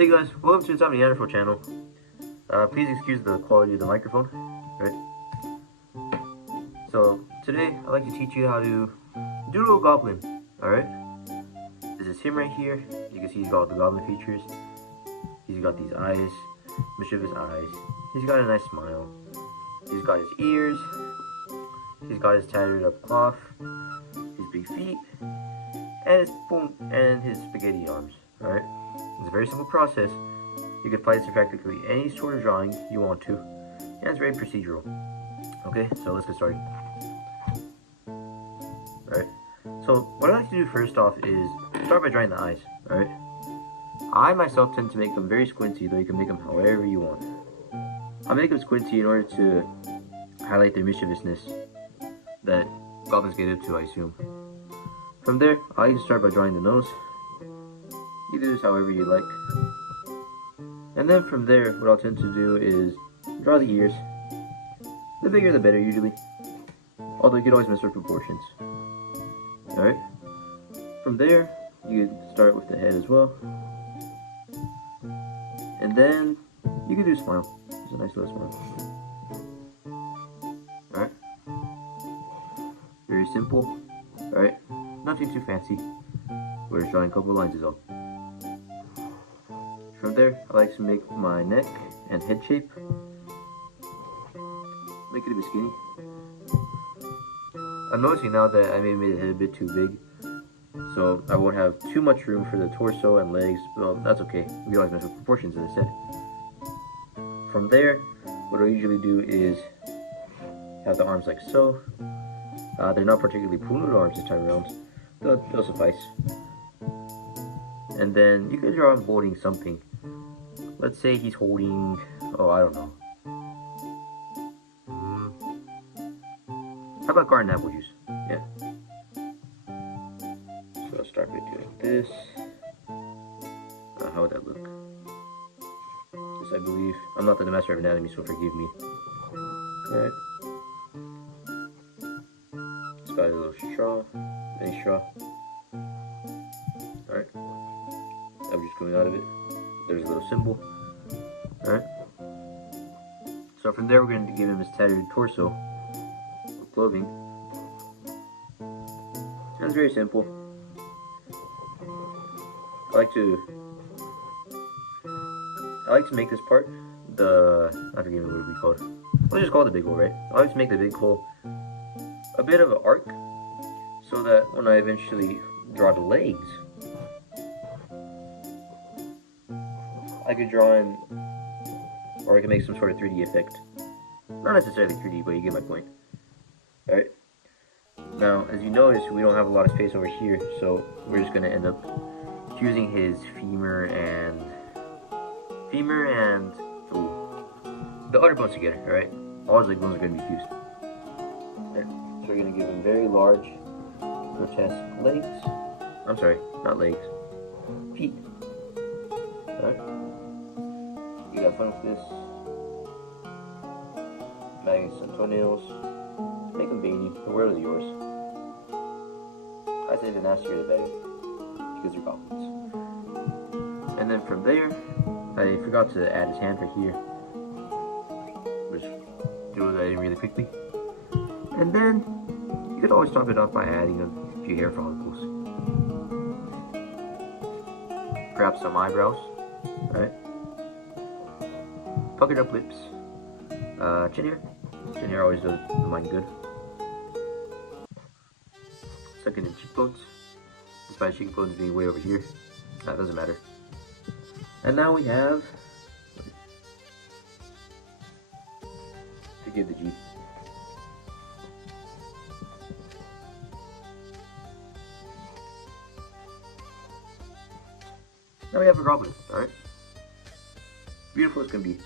Hey guys, welcome to the Tommy Anderson channel. Please excuse the quality of the microphone. Right. So today I'd like to teach you how to do a little goblin. Alright. This is him right here. You can see he's got all the goblin features. He's got these eyes, mischievous eyes. He's got a nice smile. He's got his ears. He's got his tattered up cloth. His big feet. And his spaghetti arms. Alright. It's a very simple process. You can apply this to practically any sort of drawing you want to, and it's very procedural. Okay, so let's get started. Alright, so what I like to do first off is start by drawing the eyes. Alright, I myself tend to make them very squinty, though you can make them however you want. I make them squinty in order to highlight their mischievousness that goblins get up to, I assume. From there, I like to start by drawing the nose. You do this however you like. And then from there, what I'll tend to do is draw the ears. The bigger the better, usually. Although you can always mess with proportions. Alright? From there, you can start with the head as well. And then, you can do a smile. It's a nice little smile. Alright? Very simple. Alright? Nothing too fancy. We're just drawing a couple lines is all. From there, I like to make my neck and head shape. Make it a bit skinny. I'm noticing now that I may have made the head a bit too big, so I won't have too much room for the torso and legs. Well, that's okay. We always mess with proportions, as I said. From there, what I usually do is have the arms like so. They're not particularly poodle arms this time around. They'll suffice. And then you can draw him holding something. Let's say he's holding, oh, I don't know. How about garden apple juice? Yeah. So I'll start by doing this. How would that look? This, I believe. I'm not the master of anatomy, so forgive me. Alright. It's got a little straw. Any straw. Alright. I'm just coming out of it. There's a little symbol. Alright. So from there, we're going to give him his tattered torso with clothing. And it's very simple. I like to make this part I forget what it would be called. We'll just call it the big hole, right? I like to make the big hole a bit of an arc, so that when I eventually draw the legs, I could draw in, or I can make some sort of 3D effect. Not necessarily 3D, but you get my point. Alright. Now, as you notice, we don't have a lot of space over here, so we're just going to end up fusing his femur and the other bones together, alright? All his leg bones are going to be fused. Right. So we're going to give him very large, grotesque legs. I'm sorry, not legs. Feet. Alright. You got fun with this. Making some toenails. Make them veiny. The word is yours. I say the nastier the better, because they're goblins. And then from there, I forgot to add his hand right here. Just do that really quickly. And then you could always top it off by adding a few hair follicles. Perhaps some eyebrows. Alright. Puckered up lips. Chin hair. Chin hair always does the mind good. Second in cheekbones. Despite cheekbones being way over here. That doesn't matter. And now we have to give the G. Now we have a goblin, alright? Beautiful as can be.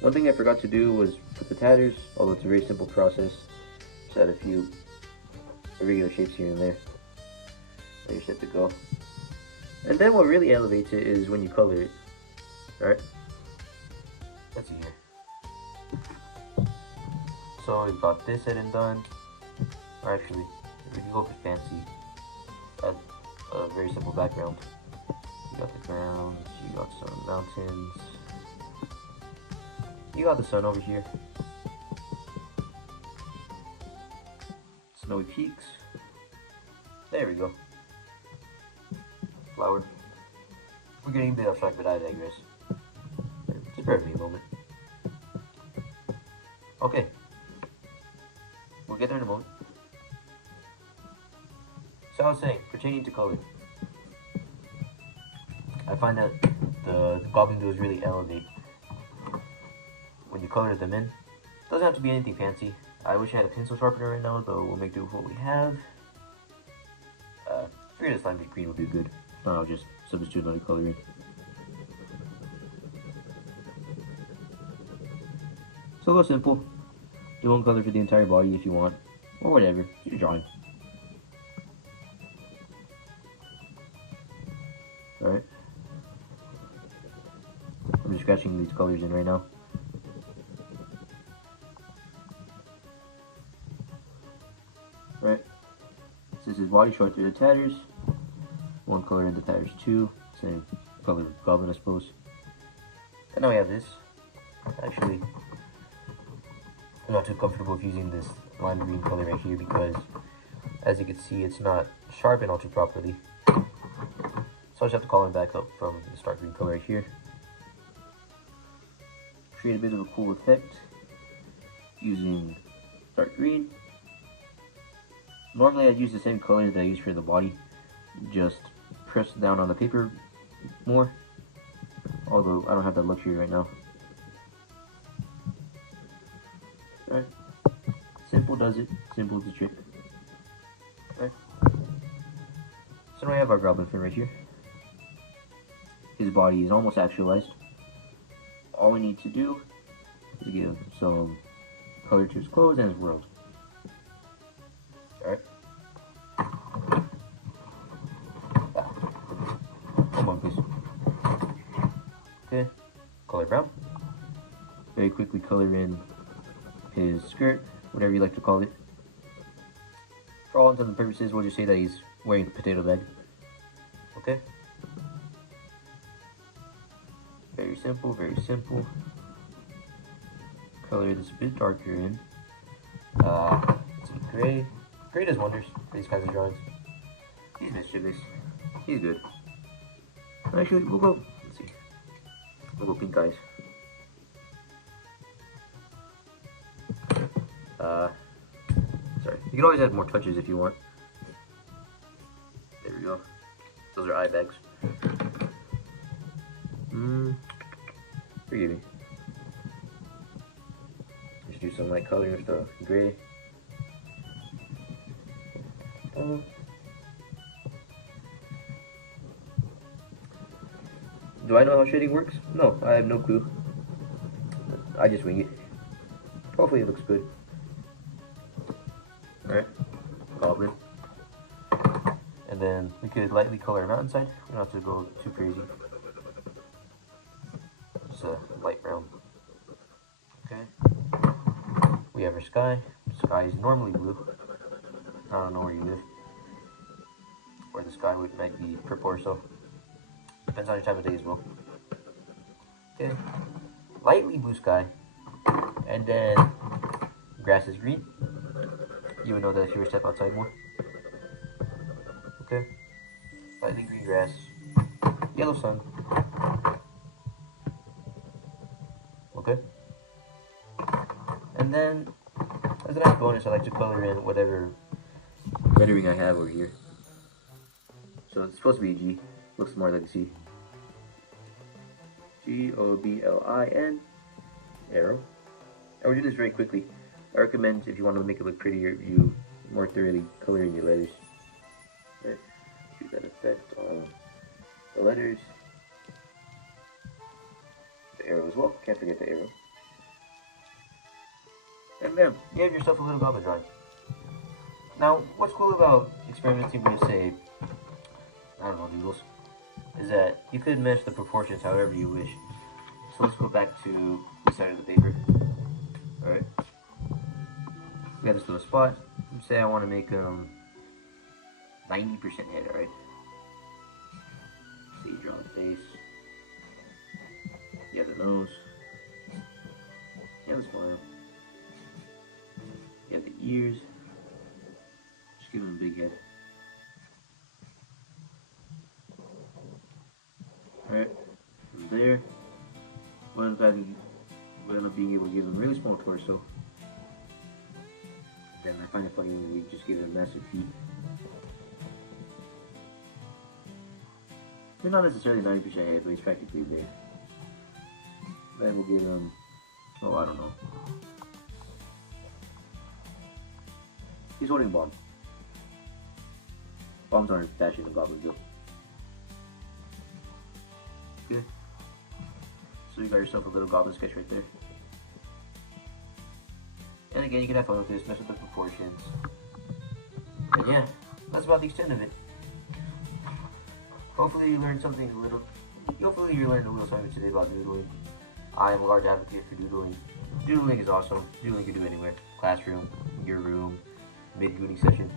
One thing I forgot to do was put the tatters, although it's a very simple process. Just add a few irregular shapes here and there. And you're set to go. And then what really elevates it is when you color it. Alright? Let's see here. So we've got this said and done. Or actually, we can go for fancy. Add a very simple background. You got the ground, you got some mountains. You got the sun over here. Snowy peaks. There we go. Flower. We're getting a bit off track, but I digress. Spare me a moment. Okay. We'll get there in a moment. So I was saying, pertaining to color, I find that the goblin does really elevate when you color them in. Doesn't have to be anything fancy. I wish I had a pencil sharpener right now, though we'll make do with what we have. Figured this lime green would be good. If not, I'll just substitute another color in. So go simple. Do one color for the entire body if you want, or whatever. You're drawing. Alright. I'm just scratching these colors in right now. Right. This is body short through the tatters. One color in the tatters too. Same color of goblin, I suppose. And now we have this. Actually, I'm not too comfortable with using this lime green color right here because, as you can see, it's not sharpened all too properly. So I just have to color it back up from the dark green color right here. Create a bit of a cool effect using dark green. Normally I'd use the same color that I use for the body, just press down on the paper more, although I don't have that luxury right now. Alright, simple does it, simple is the trick. Alright, so now we have our goblin fin right here. His body is almost actualized. All we need to do is give some color to his clothes and his world. Alright. Come on, please. Okay. Color brown. Very quickly color in his skirt, whatever you like to call it. For all intents and purposes, we'll just say that he's wearing the potato bag. Okay. Very simple, very simple. Color this a bit darker in. Some gray. Gray does wonders for these kinds of drawings. He's mischievous. He's good. Actually, we'll go, let's see. We'll go pink eyes. Sorry. You can always add more touches if you want. There we go. Those are eye bags. Forgive me. Just do some light color with the gray. Do I know how shading works? No, I have no clue. I just wing it. Hopefully it looks good. Alright, goblin. And then we could lightly color a mountainside. We don't have to go too crazy. Just a light brown. Okay. We have our sky. Sky is normally blue. I don't know where you live. Where the sky might be purple or so. Depends on your time of day as well. Okay. Lightly blue sky. And then grass is green. You would know that if you were to step outside more. Okay. Lightly green grass. Yellow sun. Okay. And then, as an added bonus, I like to color in whatever lettering I have over here. So it's supposed to be a G. Looks more like a C. Goblin. Arrow. And we're doing this very quickly. I recommend, if you want to make it look prettier, you more thoroughly color in your letters. Right. Do that effect on the letters. The arrow as well. Can't forget the arrow. And bam, you have yourself a little goblin drawing. Now, what's cool about experimenting with, say, I don't know, noodles, is that you could mesh the proportions however you wish. So let's go back to the side of the paper. Alright. We got this little spot. Let's say I want to make 90% head, alright? So you draw the face. You have the nose. You have the smile. You have the ears. Just give him a big head. Alright, from there, we'll end up being able to give him a really small torso. Then I find it funny when we just give him massive feet. They're not necessarily 90% head, but he's practically there. Then we'll give him, oh, I don't know. He's holding a bomb. Bombs aren't attaching to goblins though. Good. So you got yourself a little goblin sketch right there. And again, you can have fun with this, mess with the proportions. And yeah, that's about the extent of it. Hopefully you learned something a little. Hopefully you learned a little something today about doodling. I am a large advocate for doodling. Doodling is awesome. Doodling you can do anywhere. Classroom, your room, mid-gooning session.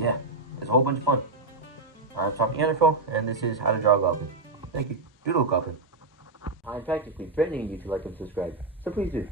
Yeah, it's a whole bunch of fun. I'm Talking Anarcho, and this is How to Draw a Goblin. Thank you. Doodle Goblin. I'm practically threatening you to like and subscribe, so please do.